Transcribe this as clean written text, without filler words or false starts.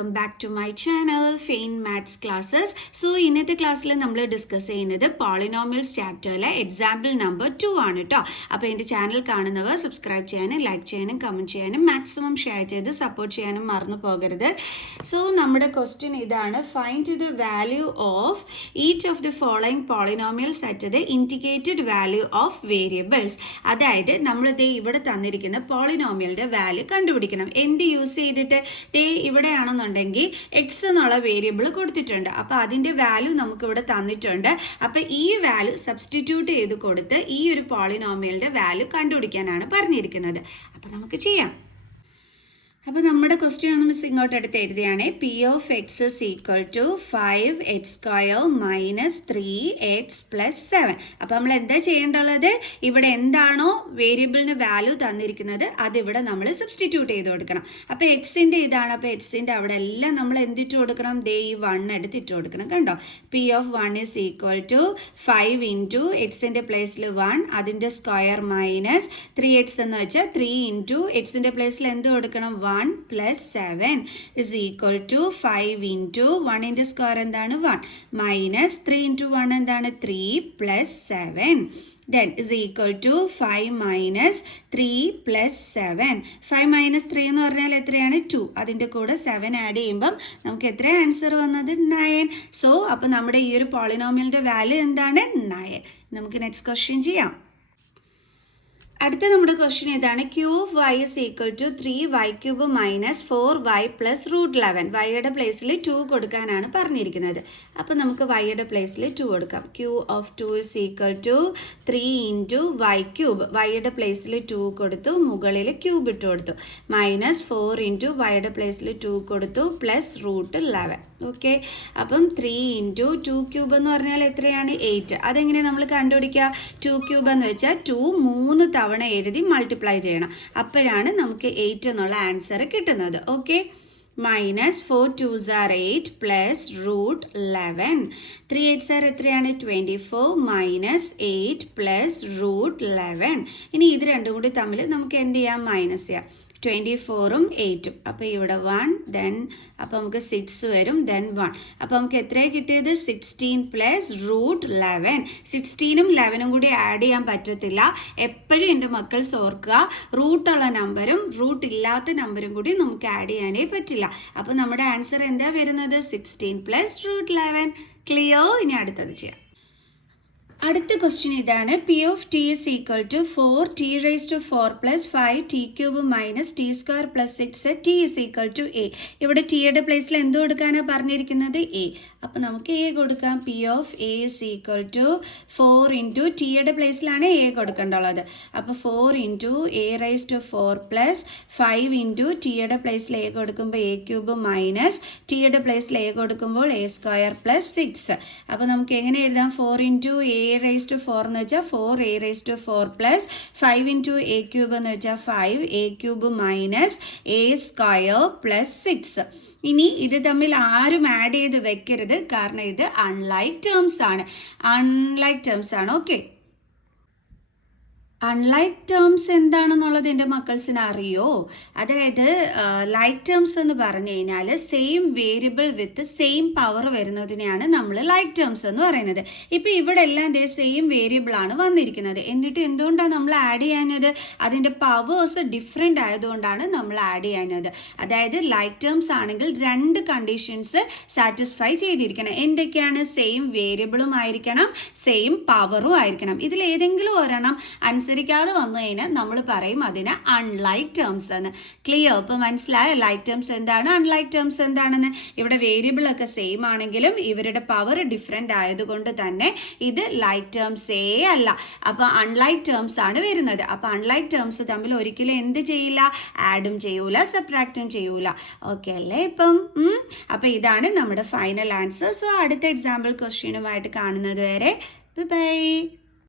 Welcome back to my channel fine maths classes. So ഇന്നത്തെ ക്ലാസ്സിൽ നമ്മൾ ഡിസ്കസ് ചെയ്യുന്നത് പോളിനോമിയൽസ് ചാപ്റ്ററിലെ എക്സാമ്പിൾ നമ്പർ 2 ആണ് കേട്ടോ. അപ്പോൾ എൻ്റെ ചാനൽ കാണുന്നവർ സബ്സ്ക്രൈബ് ചെയ്യാനും ലൈക്ക് ചെയ്യാനും കമൻറ്റ് ചെയ്യാനും മാക്സിമം ഷെയർ ചെയ്ത് സപ്പോർട്ട് ചെയ്യാനും മറന്നു പോകരുത്. സോ നമ്മുടെ ക്വസ്റ്റ്യൻ ഇതാണ്: find the value of each of the following polynomials at the indicated value of variables. അതായത് നമ്മളിത് ഇവിടെ തന്നിരിക്കുന്ന പോളിനോമിയലിൻ്റെ വാല്യൂ കണ്ടുപിടിക്കണം. എന്ത് യൂസ് ചെയ്തിട്ട്? ഇവിടെയാണെന്നുണ്ടെങ്കിൽ എക്സ് എന്നുള്ള വേരിയബിൾ കൊടുത്തിട്ടുണ്ട്. അപ്പോൾ അതിൻ്റെ വാല്യൂ നമുക്കിവിടെ തന്നിട്ടുണ്ട്. അപ്പോൾ ഈ വാല്യൂ സബ്സ്റ്റിറ്റ്യൂട്ട് ചെയ്ത് കൊടുത്ത് ഈ ഒരു പോളിനോമിയലിൻ്റെ വാല്യൂ കണ്ടുപിടിക്കാനാണ് പറഞ്ഞിരിക്കുന്നത്. അപ്പോൾ നമുക്ക് ചെയ്യാം. അപ്പോൾ നമ്മുടെ ക്വസ്റ്റ്യൻ ഒന്ന് മിസ് ഇങ്ങോട്ട് എടുത്ത് എഴുതിയാണ്: p of x is equal to 5x² minus 3x plus 7. അപ്പോൾ നമ്മൾ എന്താ ചെയ്യേണ്ടുള്ളത്? ഇവിടെ എന്താണോ വേരിയബിളിന് വാല്യൂ തന്നിരിക്കുന്നത് അതിവിടെ നമ്മൾ സബ്സ്റ്റിറ്റ്യൂട്ട് ചെയ്ത് കൊടുക്കണം. അപ്പോൾ എക്സിൻ്റെ ഇതാണ്. അപ്പോൾ എക്സിൻ്റെ അവിടെ എല്ലാം നമ്മൾ എന്തിട്ട് കൊടുക്കണം? ദേ ഈ 1 എടുത്തിട്ട് കൊടുക്കണം. കണ്ടോ? P of 1 is equal to 5 into എക്സിൻ്റെ പ്ലേസിൽ 1, അതിൻ്റെ സ്ക്വയർ മൈനസ് 3x എന്ന് വെച്ചാൽ 3 ഇൻറ്റു എക്സിൻ്റെ പ്ലേസിൽ എന്ത് കൊടുക്കണം? 1 plus 7 is equal to 5 into 1 square എന്താണ്? 1 മൈനസ് 3 into 1 എന്താണ്? 3 plus 7 then is equal to 5 minus 3 plus 7. 5 minus 3 എന്ന് പറഞ്ഞാൽ എത്രയാണ്? 2. അതിൻ്റെ കൂടെ 7 ആഡ് ചെയ്യുമ്പം നമുക്ക് എത്ര ആൻസർ വന്നത്? 9. സോ അപ്പോൾ നമ്മുടെ ഈ ഒരു പോളിനോമിയലിൻ്റെ വാല്യൂ എന്താണ്? 9. നമുക്ക് നെക്സ്റ്റ് ക്വസ്റ്റ്യൻ ചെയ്യാം. അടുത്ത നമ്മുടെ ക്വസ്റ്റ്യൻ ഇതാണ്: Q of Y is equal to 3y³ minus 4y plus √11. വൈയുടെ പ്ലേസിൽ 2 കൊടുക്കാനാണ് പറഞ്ഞിരിക്കുന്നത്. അപ്പോൾ നമുക്ക് വൈയുടെ പ്ലേസിൽ 2 കൊടുക്കാം. Q of 2 is equal to 3 into y³. വൈയുടെ പ്ലേസിൽ 2 കൊടുത്തു, മുകളിൽ ക്യൂബ് ഇട്ട് കൊടുത്തു, മൈനസ് 4 ഇൻറ്റു വൈയുടെ പ്ലേസിൽ 2 കൊടുത്തു, പ്ലസ് √11. ഓക്കെ. അപ്പം 3 ഇൻറ്റു 2³ എന്ന് പറഞ്ഞാൽ എത്രയാണ്? 8. അതെങ്ങനെ നമ്മൾ കണ്ടുപിടിക്കുക? 2³ എന്ന് വെച്ചാൽ 2 3 തവണ എഴുതി മൾട്ടിപ്ലൈ ചെയ്യണം. അപ്പോഴാണ് നമുക്ക് 8 എന്നുള്ള ആൻസർ കിട്ടുന്നത്. Okay. Minus 4 2s are 8 plus √11. 3 8s are എത്രയാണ്? 24 മൈനസ് 8 പ്ലസ് √11. ഇനി ഇത് രണ്ടും കൂടി തമ്മിൽ നമുക്ക് എന്ത് ചെയ്യാം? മൈനസ് ചെയ്യാം. 24ഉം 8ഉം. അപ്പോൾ ഇവിടെ 1, ദെൻ അപ്പോൾ നമുക്ക് 6 വരും, ദെൻ 1. അപ്പോൾ നമുക്ക് എത്രയാണ് കിട്ടിയത്? 16 പ്ലസ് √11. 16ഉം 11ഉം കൂടി ആഡ് ചെയ്യാൻ പറ്റത്തില്ല. എപ്പോഴും എൻ്റെ മക്കൾ ഓർക്കുക, റൂട്ടുള്ള നമ്പറും റൂട്ട് ഇല്ലാത്ത നമ്പറും കൂടി നമുക്ക് ആഡ് ചെയ്യാനേ പറ്റില്ല. അപ്പോൾ നമ്മുടെ ആൻസർ എന്താ വരുന്നത്? 16 പ്ലസ് √11. ക്ലിയർ? ഇനി അടുത്തത് ചെയ്യാം. അടുത്ത ക്വസ്റ്റ്യൻ ഇതാണ്: P of T is equal to 4t⁴ plus 5t³ minus t² plus 6 T is equal to A. ഇവിടെ ടിയുടെ പ്ലേസിൽ എന്ത് കൊടുക്കാനാണ് പറഞ്ഞിരിക്കുന്നത്? എ. അപ്പോൾ നമുക്ക് എ കൊടുക്കാം. P of A is equal to 4 into ടിയുടെ പ്ലേസിലാണ് എ കൊടുക്കേണ്ടുള്ളത്. അപ്പോൾ 4 ഇൻറ്റു a⁴ പ്ലസ് 5 ഇൻറ്റു ടിയുടെ പ്ലേസിൽ എ കൊടുക്കുമ്പോൾ a³ മൈനസ് ടിയുടെ പ്ലേസിൽ എ കൊടുക്കുമ്പോൾ a² പ്ലസ് 6. അപ്പോൾ നമുക്ക് എങ്ങനെ എഴുതാം? 4 ഇൻറ്റു a⁴ എന്ന് വെച്ചാൽ 4a⁴ പ്ലസ് 5 ഇൻറ്റു a³ എന്ന് വെച്ചാൽ 5a³ മൈനസ് a² പ്ലസ് 6. ഇനി ഇത് തമ്മിൽ ആരും ആഡ് ചെയ്ത് വെക്കരുത്, കാരണം ഇത് അൺലൈക്ക് ടേംസ് ആണ്. ഓക്കെ. അൺലൈക്ക് ടേംസ് എന്താണെന്നുള്ളത് എൻ്റെ മക്കൾസിന് അറിയോ? അതായത് ലൈക്ക് ടേംസ് എന്ന് പറഞ്ഞു കഴിഞ്ഞാൽ same variable with same power വരുന്നതിനെയാണ് നമ്മൾ ലൈക്ക് ടേംസ് എന്ന് പറയുന്നത്. ഇപ്പോൾ ഇവിടെ എല്ലാം ഇതേ സെയിം വേരിയബിൾ ആണ് വന്നിരിക്കുന്നത്. എന്നിട്ട് എന്തുകൊണ്ടാണ് നമ്മൾ ആഡ് ചെയ്യാഞ്ഞത്? അതിൻ്റെ പവേഴ്സ് ഡിഫറെൻ്റ് ആയതുകൊണ്ടാണ് നമ്മൾ ആഡ് ചെയ്യാഞ്ഞത്. അതായത് ലൈക്ക് ടേംസ് ആണെങ്കിൽ 2 കണ്ടീഷൻസ് സാറ്റിസ്ഫൈ ചെയ്തിരിക്കണം. എന്തൊക്കെയാണ്? സെയിം വേരിയബിളും ആയിരിക്കണം, സെയിം പവറും ആയിരിക്കണം. ഇതിലേതെങ്കിലും ഒരെണ്ണം അനുസരിക്കാതെ വന്നു കഴിഞ്ഞാൽ നമ്മൾ പറയും അതിന് അൺലൈക്ക് ടേംസ് എന്ന്. ക്ലിയർ? ഇപ്പോൾ മനസ്സിലായോ ലൈക്ക് ടേംസ് എന്താണ്, അൺലൈക്ക് ടേംസ് എന്താണെന്ന്? ഇവിടെ വേരിയബിളൊക്കെ സെയിം ആണെങ്കിലും ഇവരുടെ പവർ ഡിഫറെൻ്റ് ആയതുകൊണ്ട് തന്നെ ഇത് ലൈക്ക് ടേംസേ അല്ല. അപ്പോൾ അൺലൈക്ക് ടേംസ് ആണ് വരുന്നത്. അപ്പോൾ അൺലൈക്ക് ടേംസ് തമ്മിൽ ഒരിക്കലും എന്ത് ചെയ്യില്ല? ആഡും ചെയ്യൂല, സബ്ട്രാക്റ്റും ചെയ്യൂല. ഓക്കെ അല്ലേ? ഇപ്പം അപ്പോൾ ഇതാണ് നമ്മുടെ ഫൈനൽ ആൻസർ. സോ അടുത്ത എക്സാമ്പിൾ ക്വസ്റ്റ്യനുമായിട്ട് കാണുന്നത് വരെ ബൈ.